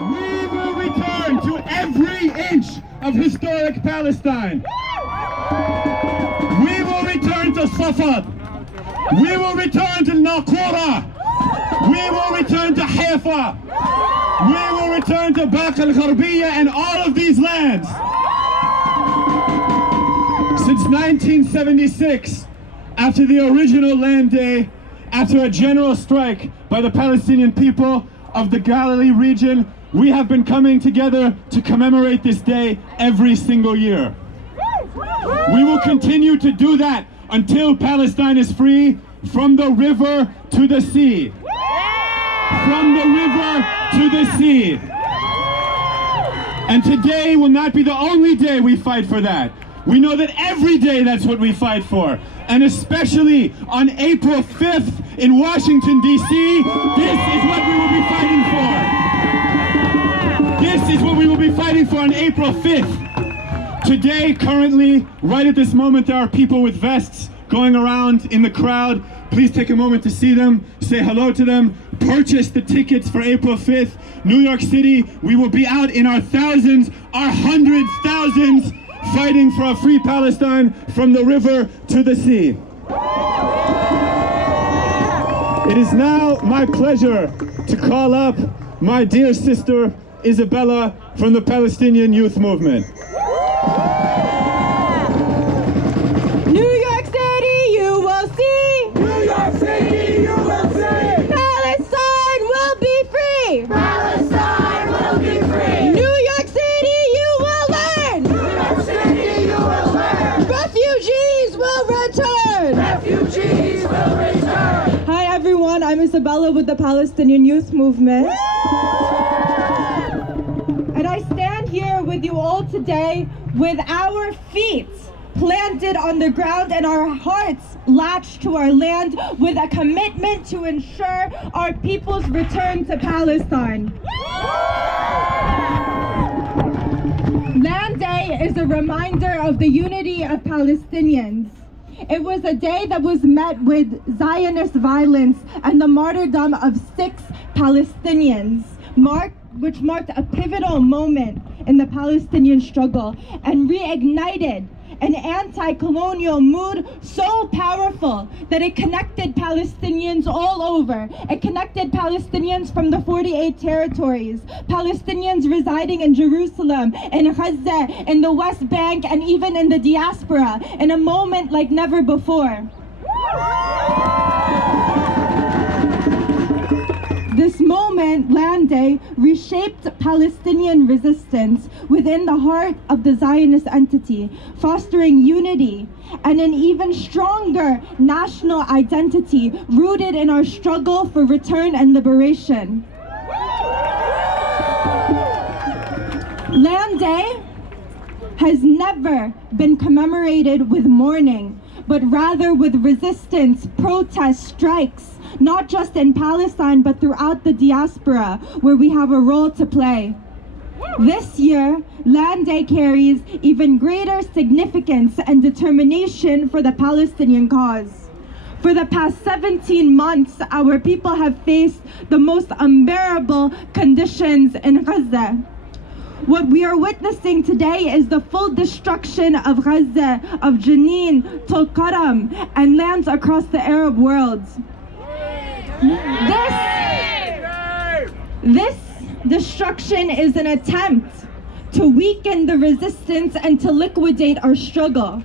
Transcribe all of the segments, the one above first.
We will return to every inch of historic Palestine. We will return to Safad. We will return to Naqoura. We will return to Haifa. We will return to Baq al-Gharbiyya and all of these lands. Since 1976, after the original Land Day, after a general strike by the Palestinian people of the Galilee region, we have been coming together to commemorate this day every single year. We will continue to do that until Palestine is free, from the river to the sea. From the river to the sea. And today will not be the only day we fight for that. We know that every day that's what we fight for. And especially on April 5th in Washington, D.C., this is what we will be fighting for. This is what we will be fighting for on April 5th. Today, currently, right at this moment, there are people with vests going around in the crowd. Please take a moment to see them, say hello to them, purchase the tickets for April 5th. New York City, we will be out in our thousands, our hundreds, thousands, fighting for a free Palestine from the river to the sea. It is now my pleasure to call up my dear sister, Isabella, from the Palestinian Youth Movement. New York City, you will see. New York City, you will see. Palestine will be free. Palestine will be free. New York City, you will learn. New York City, you will learn. Refugees will return. Refugees will return. Hi everyone, I'm Isabella with the Palestinian Youth Movement. And I stand here with you all today with our feet planted on the ground and our hearts latched to our land with a commitment to ensure our people's return to Palestine. Land Day is a reminder of the unity of Palestinians. It was a day that was met with Zionist violence and the martyrdom of 6 Palestinians, which marked a pivotal moment in the Palestinian struggle and reignited an anti-colonial mood so powerful that it connected Palestinians all over. It connected Palestinians from the 48 territories, Palestinians residing in Jerusalem, in Gaza, in the West Bank, and even in the diaspora, in a moment like never before. This moment, Land Day, reshaped Palestinian resistance within the heart of the Zionist entity, fostering unity and an even stronger national identity rooted in our struggle for return and liberation. Land Day has never been commemorated with mourning, but rather with resistance, protests, strikes, not just in Palestine, but throughout the diaspora, where we have a role to play. This year, Land Day carries even greater significance and determination for the Palestinian cause. For the past 17 months, our people have faced the most unbearable conditions in Gaza. What we are witnessing today is the full destruction of Gaza, of Jenin, Tulkarm, and lands across the Arab world. This destruction is an attempt to weaken the resistance and to liquidate our struggle.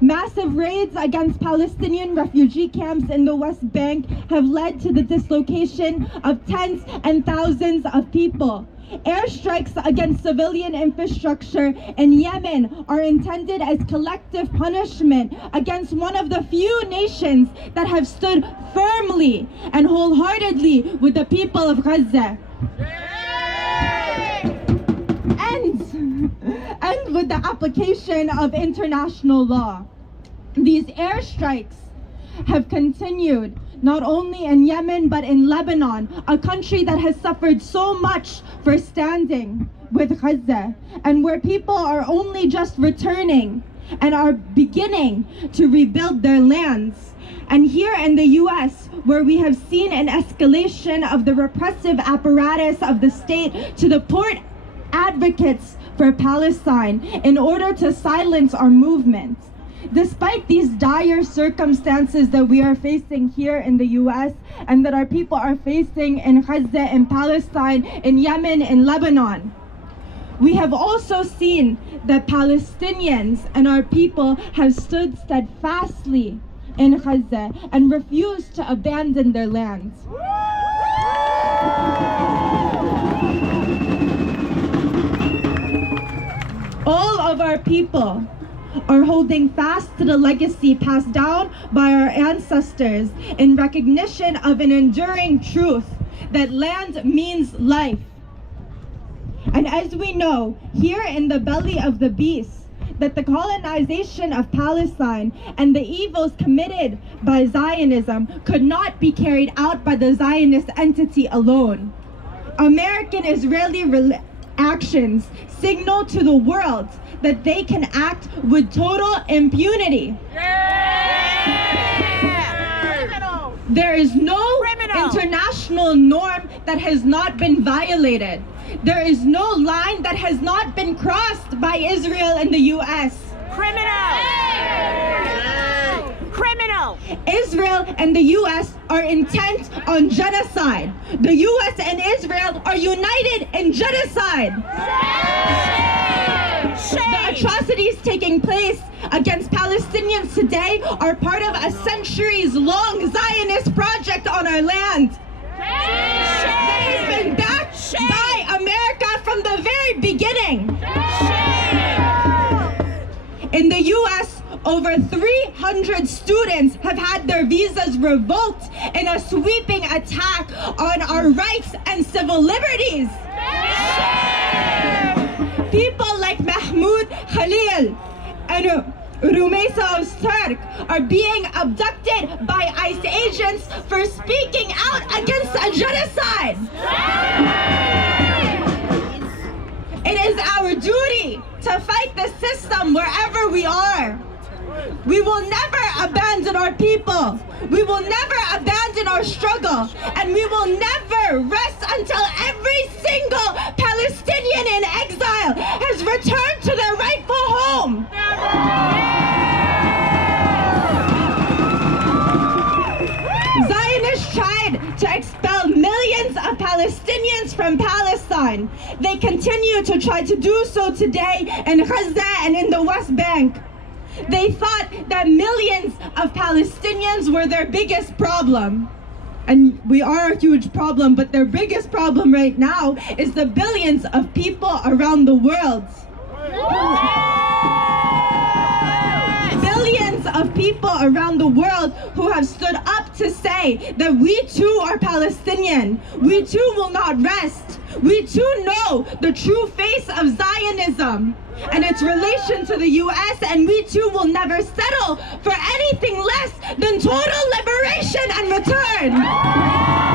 Massive raids against Palestinian refugee camps in the West Bank have led to the dislocation of tens and thousands of people. Airstrikes against civilian infrastructure in Yemen are intended as collective punishment against one of the few nations that have stood firmly and wholeheartedly with the people of Gaza. And with the application of international law. These airstrikes have continued not only in Yemen but in Lebanon, a country that has suffered so much for standing with Gaza, and where people are only just returning and are beginning to rebuild their lands. And here in the US, where we have seen an escalation of the repressive apparatus of the state to the point advocates for Palestine in order to silence our movement. Despite these dire circumstances that we are facing here in the US and that our people are facing in Gaza, in Palestine, in Yemen, in Lebanon, we have also seen that Palestinians and our people have stood steadfastly in Gaza and refused to abandon their lands. All of our people are holding fast to the legacy passed down by our ancestors in recognition of an enduring truth that land means life. And as we know, here in the belly of the beast, that the colonization of Palestine and the evils committed by Zionism could not be carried out by the Zionist entity alone. American-Israeli actions signal to the world that they can act with total impunity. There is no international norm that has not been violated. There is no line that has not been crossed by Israel and the US. Criminal! Israel and the US are intent on genocide. The US and Israel are united in genocide. The atrocities taking place against Palestinians today are part of a centuries-long Zionist project on our land that has been backed by America from the very beginning. In the US, over 300 students have had their visas revoked in a sweeping attack on our rights and civil liberties. People like Mahmoud Khalil and Rumeisa Ozturk are being abducted by ICE agents for speaking out against a genocide. It is our duty to fight the system wherever we are. We will never abandon our people. We will never abandon our struggle. And we will never rest until every single Palestinian in exile has returned to their rightful home. Zionists tried to expel millions of Palestinians from Palestine. They continue to try to do so today in Gaza and in the West Bank. They thought that millions of Palestinians were their biggest problem. And we are a huge problem, but their biggest problem right now is the billions of people around the world. Billions of people around the world who have stood up to say that we too are Palestinian. We too will not rest. We too know the true face of Zionism and its relation to the US, and we too will never settle for anything less than total liberation and return.